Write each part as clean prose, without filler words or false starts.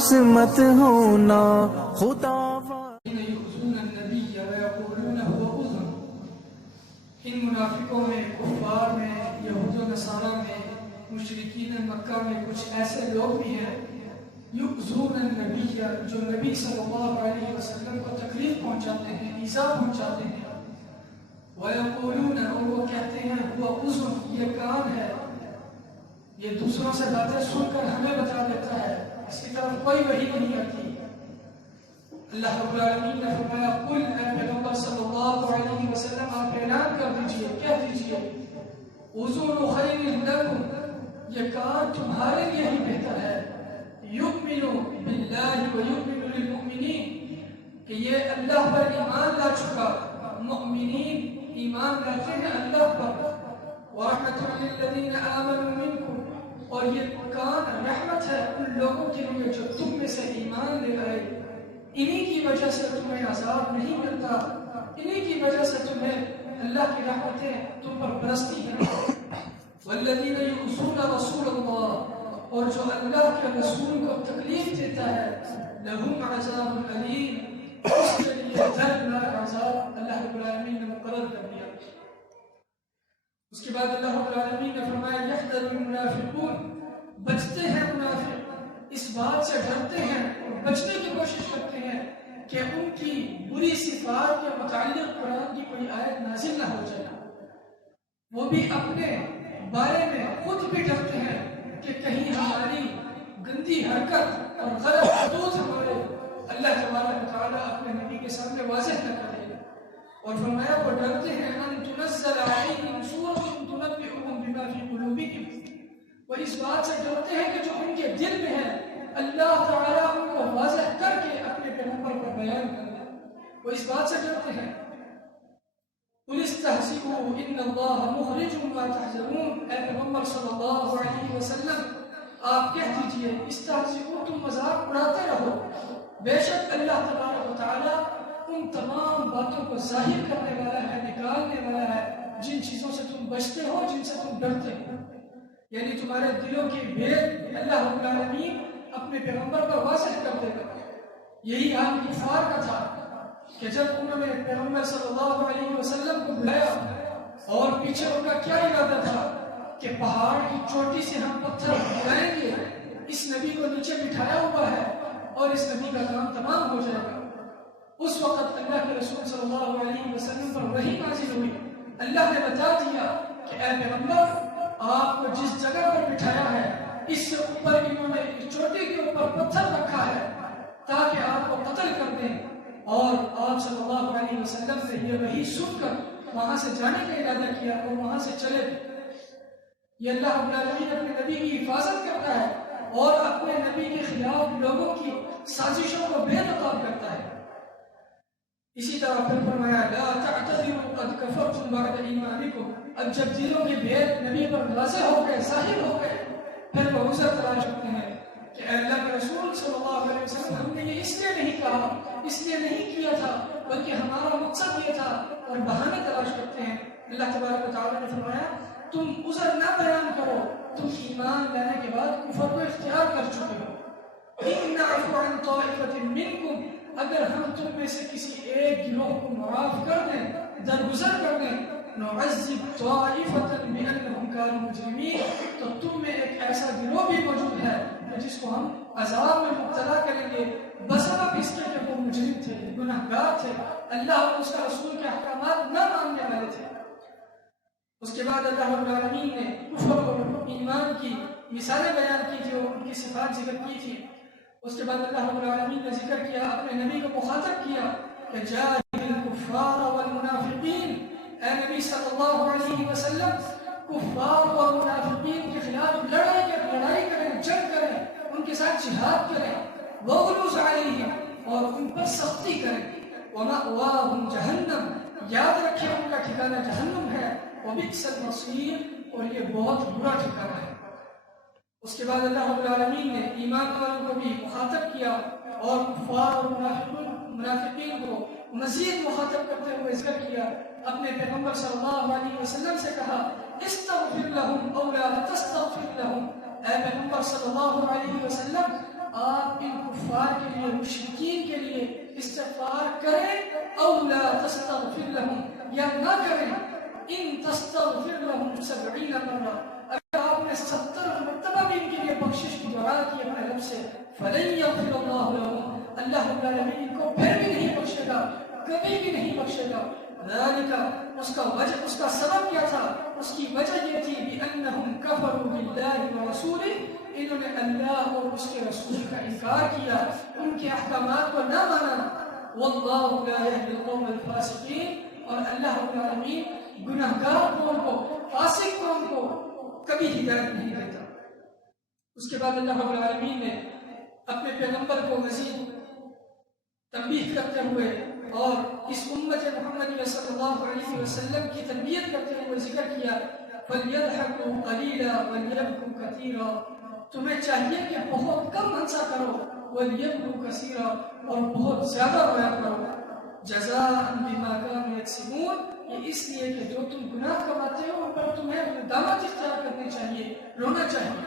مایوس مت ہونا خدا یؤذون النبی ویقولون هو اذن. ان منافقوں میں، کفار میں، یہود و نصارہ میں، مشرکین مکہ میں کچھ ایسے لوگ بھی ہیں یؤذون النبی، جو نبی صلی اللہ علیہ وسلم کو تکلیف پہنچاتے ہیں، ایذا پہنچاتے ہیں. ویقولون، اور وہ کہتے ہیں هو اذن، یہ کان ہے، یہ دوسروں سے باتیں سن کر ہمیں بتا دیتا ہے، اس کی طرف کوئی وحی نہیں آتی. اللہ رب العالمین نے فرمایا قل، اے پیغمبر صلی اللہ علیہ وسلم آپ اعلان کر دیجئے، کہہ دیجئے اذن خیر لکم، یہ کان تمہارے لیے ہی بہتر ہے. یؤمن باللہ ویؤمن للمؤمنین، کہ یہ اللہ پر ایمان لا چکا، مؤمنین ایمان لاتے ہیں اللہ پر. ورحمۃ للذین آمنوا منکم، اور یہ کان رحمت ہے ان لوگوں کے لیے جو تم میں سے ایمان لے آئے. انہی کی وجہ سے تمہیں عذاب نہیں ملتا، انہی کی وجہ سے تمہیں اللہ کی رحمتیں تم پر برستی ہیں. والذین یؤذون رسول اللہ، اور جو اللہ کے رسول کو تکلیف دیتا ہے، لہم عذاب علیم، اس کے لیے دردناک عذاب اللہ رب العالمین نے مقرر کر دیا. اس کے بعد اللہ رب العالمین نے فرمایا یحذر المنافقون، بچتے ہیں منافق، اس بات سے ڈرتے ہیں اور بچنے کی کوشش کرتے ہیں کہ ان کی بری صفات کے متعلق قرآن کی کوئی آیت نازل نہ ہو جائے. وہ بھی اپنے بارے میں خود بھی ڈرتے ہیں کہ کہیں ہماری گندی حرکت اور غلط حدود ہمارے اللہ تبارک و تعالیٰ اپنے نبی کے سامنے واضح نہ کرے. اور فرمایا وہ ڈرتے ہیں ان تنزل علیہم سورۃ تنبئہم بما فی قلوبہم، وہ اس بات سے ڈرتے ہیں کہ جو ان کے دل میں ہے اللہ تعالیٰ ان کو واضح کر کے اپنے پیغمبر پر بیان کر دے. وہ اس بات سے ڈرتے ہیں. قل استہزئوا ان اللہ مخرج ما تحذرون، اے پیغمبر صلی اللہ علیہ وسلم آپ کہہ دیجئے استہزئوا، تم مذاق اڑاتے رہو، بے شک اللہ تبارک و تعالیٰ ان تمام باتوں کو ظاہر کرنے والا ہے، نکالنے والا ہے جن چیزوں سے تم بچتے ہو، جن سے تم ڈرتے ہو. یعنی تمہارے دلوں کی بھید اللہ رب العالمین اپنے پیغمبر پر واضح کر دے گا. یہی حال کفار کا تھا کہ جب انہوں نے پیغمبر صلی اللہ علیہ وسلم کو بلایا اور پیچھے ان کا کیا ارادہ تھا کہ پہاڑ کی چوٹی سے ہم پتھر گرائیں گے، اس نبی کو نیچے بٹھایا ہوا ہے اور اس نبی کا کام تمام ہو جائے گا. اس وقت اللہ کے رسول صلی اللہ علیہ وسلم پر وحی نازل ہوئی. اللہ نے بتا دیا کہ اے پیغمبر آپ کو جس جگہ پر بٹھایا ہے اس سے اوپر انہوں نے چوٹی کے اوپر پتھر رکھا ہے تاکہ آپ کو قتل کر دیں. اور آپ صلی اللہ علیہ وسلم نے یہ وحی سن کر وہاں سے جانے کا ارادہ کیا اور وہاں سے چلے. یہ اللہ رب العالمین اپنے نبی کی حفاظت کرتا ہے اور اپنے نبی کے خلاف لوگوں کی سازشوں کو بے نقاب کرتا ہے. اسی طرح پھر فرمایا لا تعتذروا قد کفرتم بعد ایمانکم، اب جب دلوں کے بھید نبی پر واضح ہو گئے، ظاہر ہو گئے، پھر وہ عذر تلاش کرتے ہیں کہ اے اللہ کے رسول صلی اللہ علیہ وسلم ہم نے یہ اس لیے نہیں کہا، اس لیے نہیں کیا تھا، بلکہ ہمارا مقصد یہ تھا، اور بہانے تلاش کرتے ہیں. اللہ تبارک و تعالیٰ نے فرمایا تم عذر نہ بیان کرو، تم ایمان لانے کے بعد کفر کو اختیار کر چکے ہو. ان نعفو عن طائفة منکم، اگر ہم تم میں سے کسی ایک گروہ کو معاف کر دیں، درگزر کر دیں، نعذب طائفة بأنهم كانوا مجرمین، تو تم میں ایک ایسا گروہ بھی موجود ہے جس کو ہم عذاب میں مبتلا کریں گے بسبب اس کے کہ وہ مجرم تھے، گناہ گار تھے، اللہ اور اس کا رسول کے احکامات نہ ماننے والے تھے. اس کے بعد اللہ رب العالمین نے کفر اور ایمان کی مثالیں بیان کی تھی اور ان کی صفات ذکر کی تھی. اس کے بعد اللہ رب العالمین نے ذکر کیا، اپنے نبی کو مخاطب کیا کہ جاہد الکفار والمنافقین، اے نبی صلی اللہ علیہ وسلم کفار اور منافقین کے خلاف لڑائی کریں، جنگ کریں، ان کے ساتھ جہاد کریں، وغلظ علیہم، اور ان پر سختی کریں. ومأواہم جہنم، یاد رکھیں ان کا ٹھکانہ جہنم ہے، وبئس المصیر، اور یہ بہت برا ٹھکانہ ہے. اس کے بعد اللہ رب العالمین نے ایمان والوں کو بھی مخاطب کیا اور کفار اور منافقین کو مزید مخاطب کرتے ہوئے ذکر کیا. اپنے پیغمبر صلی اللہ علیہ وسلم سے کہا استغفر لهم او لا تستغفر لهم، اے پیغمبر صلی اللہ علیہ وسلم آپ ان کفار کے لیے، مشرکین کے لیے استغفار کریں او لا تستغفر لهم، یا نہ کریں، ان تستغفر لهم 70 مرہ، اگر آپ نے 70 مرتبہ بھی ان کے لیے بخشش کی دعا کی اپنے رب سے، فلن یغفر اللہ لهم، اللہ رب العالمین ان کو پھر بھی نہیں بخشے گا، کبھی بھی نہیں بخشے گا۔ ذالک، اس کا سبب کیا تھا؟ اس کی وجہ یہ تھی بِأَنَّهُمْ كَفَرُوا بِاللَّهِ وَرَسُولِهِ، انہوں نے اللہ اور اس کے رسول کا انکار کیا، ان کے احکامات کو نہ مانا۔ وَاللَّهُ لَا يَهْدِي الْقَوْمَ الْفَاسِقِينَ، اور اللہ رب العالمین گناہگار قوم کو، فاسق قوم کو کبھی ہدایت نہیں دیتا۔ اس کے بعد اللہ رب العالمین نے اپنے پیغمبر کو مزید تنبیہ کرتے ہوئے اور اس امت محمدیہ صلی اللہ علیہ وسلم کی تربیت کرتے ہوئے ذکر کیا، فَلْيَضْحَكُوا قَلِيلًا وَلْيَبْكُوا كَثِيرًا، تمہیں چاہیے کہ بہت کم ہنسا کرو، وَلْيَبْكُوا كَثِيرًا، اور بہت زیادہ رویا کرو، جَزَاءً بِمَا كَانُوا يَكْسِبُونَ، یہ اس لیے کہ جو تم گناہ کماتے ہو ان پر تمہیں ندامت اختیار کرنی چاہیے، رونا چاہیے۔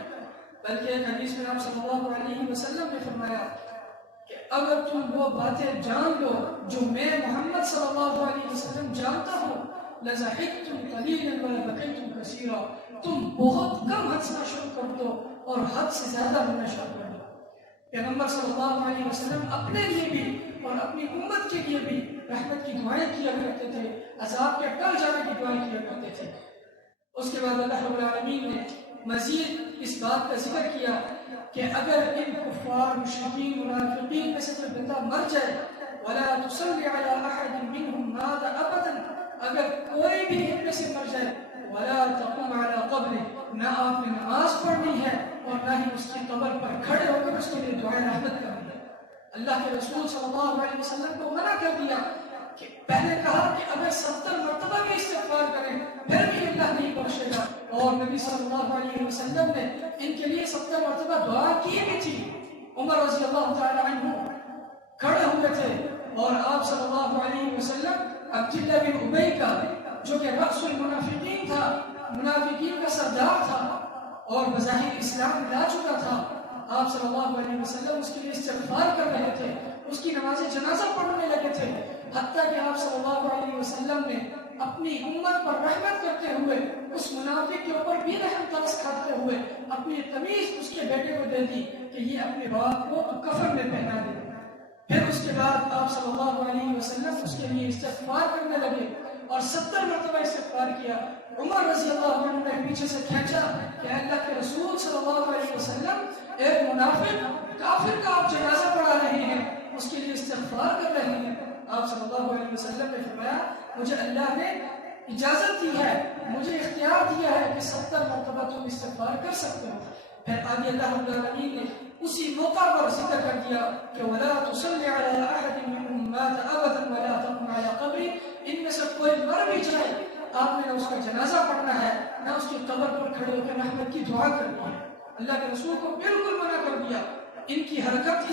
بلکہ ایک حدیث میں آپ صلی اللہ علیہ وسلم نے فرمایا کہ اگر تم وہ باتیں جان لو جو میں محمد صلی اللہ علیہ وسلم جانتا ہوں، لَزَحِكْتُمْ قَلِيلًا وَلَبَكَيْتُمْ كَثِيرًا، تم بہت کم ہنسنا شروع کر دو اور حد سے زیادہ رونا شروع کر دو۔ پیغمبر صلی اللہ علیہ وسلم اپنے لیے بھی اور اپنی امت کے لیے بھی رحمت کی دعائیں کیا کرتے تھے، عذاب کے ٹل جانے کی دعائیں کیا کرتے تھے۔ اس کے بعد اللہ رب العالمین نے مزید اس بات کا ذکر کیا کہ اگر ان کفار، مشرکین، منافقین میں سے کوئی بندہ مر جائے، وَلَا تُصَلِّ عَلَىٰ أَحَدٍ مِّنْهُمْ مَاتَ أَبَدًا، اگر کوئی بھی ان میں سے مر جائے، وَلَا تَقُمْ عَلَىٰ قَبْرِهِ، نہ آپ نے نماز پڑھنی ہے اور نہ ہی اس کی قبر پر کھڑے ہو کر اس کے لیے دعائیں رحمت کرنی ہے۔ اللہ کے رسول صلی اللہ علیہ وسلم کو منع کر دیا کہ پہلے کہا کہ اگر 70 مرتبہ بھی استغفار کریں پھر بھی اللہ نہیں بخشے گا، اور نبی صلی اللہ علیہ وسلم نے ان کے لیے 70 مرتبہ دعا کی بھی تھی۔ عمر رضی اللہ تعالی عنہ کھڑے ہوئے تھے اور آپ صلی اللہ علیہ وسلم عبداللہ بن ابی کا، جو کہ رأس المنافقین تھا، منافقین کا سردار تھا اور بظاہر اسلام لا چکا تھا، آپ صلی اللہ علیہ وسلم اس کے لیے استغفار کر رہے تھے، اس کی نماز جنازہ پڑھنے لگے تھے، حتیٰ کہ آپ صلی اللہ علیہ وسلم نے اپنی امت پر رحمت کرتے ہوئے اس منافق کے اوپر بھی رحم ترس کھاتے ہوئے اپنی تمیز اس کے بیٹے کو دے دی کہ یہ اپنے باپ کو تو کفن میں پہنا دے۔ پھر اس کے بعد آپ صلی اللہ علیہ وسلم اس کے لیے استغفار کرنے لگے اور 70 مرتبہ استغفار کیا۔ عمر رضی اللہ عنہ نے پیچھے سے کھینچا کہ اللہ کے رسول صلی اللہ علیہ وسلم، ایک منافق کافر کا آپ جنازہ پڑھا رہے ہیں، اس کے لیے استغفار کر رہے ہیں۔ آپ صلی اللہ علیہ وسلم نے فرمایا مجھے اللہ نے اجازت دی ہے، مجھے اختیار دیا ہے کہ 70 مرتبہ تم استغفار کر سکتے ہو۔ پھر آگے اللہ رب العالمین نے اسی موقع پر ذکر کر دیا کہ وَلَا تُصَلِّ عَلَىٰ أَحَدٍ مِّنْهُمْ مَاتَ أَبَدًا وَلَا تَقُمْ عَلَىٰ قَبْرِهِ، ان میں سے کوئی مر بھی جائے آپ نے نہ اس کا جنازہ پڑھنا ہے نہ اس کی قبر پر کھڑے ہو کر رحمت کی دعا کرنی ہے۔ اللہ کے رسول کو بالکل منع کر دیا۔ ان کی حرکات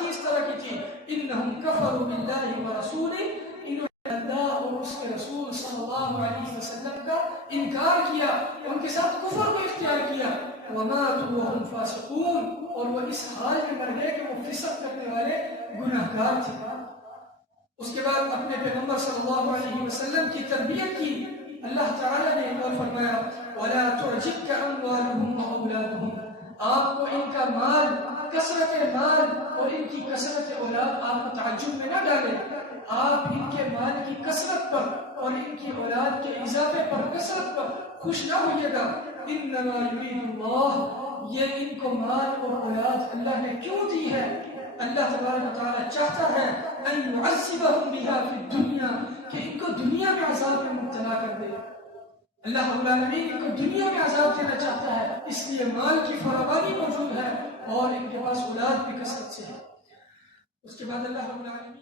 ہی اس طرح کی تھی، انہم کفروا باللہ ورسولہ، انہوں نے اللہ اور اس کے رسول صلی اللہ علیہ وسلم کا انکار کیا، ان کے ساتھ کفر کو اختیار کیا، وماتوا وہم فاسقون، اور وہ اس حال میں مر گئے کہ وہ فسق کرنے والے گناہگار تھے۔ اس کے بعد اپنے پیغمبر صلی اللہ علیہ وسلم کی تربیت کی اللہ تعالیٰ نے اور فرمایا وَلَا تُعْجِبْكَ أَمْوَالُهُمْ وَأَوْلَادُهُم، آپ کو ان کا مال، کثرت مال اور ان کی کثرت اولاد آپ کو تعجب میں نہ ڈالے، آپ ان کے مال کی کثرت پر اور ان کی اولاد کے اضافے پر، کثرت پر خوش نہ ہوئیے گا۔ انما یرید اللہ، یہ ان کو مال اور اولاد اللہ نے کیوں دی ہے؟ اللہ تبارک و تعالیٰ چاہتا ہے ان يعذبهم بها فی الدنیا، کہ ان کو دنیا میں عذاب میں مبتلا کر دے۔ اللہ رب العالمین ان کو دنیا میں عذاب دینا چاہتا ہے، اس لیے مال کی فراوانی موجود ہے اور ان کے پاس اولاد بھی کثرت سے ہے۔ اس کے بعد اللہ رب العالمین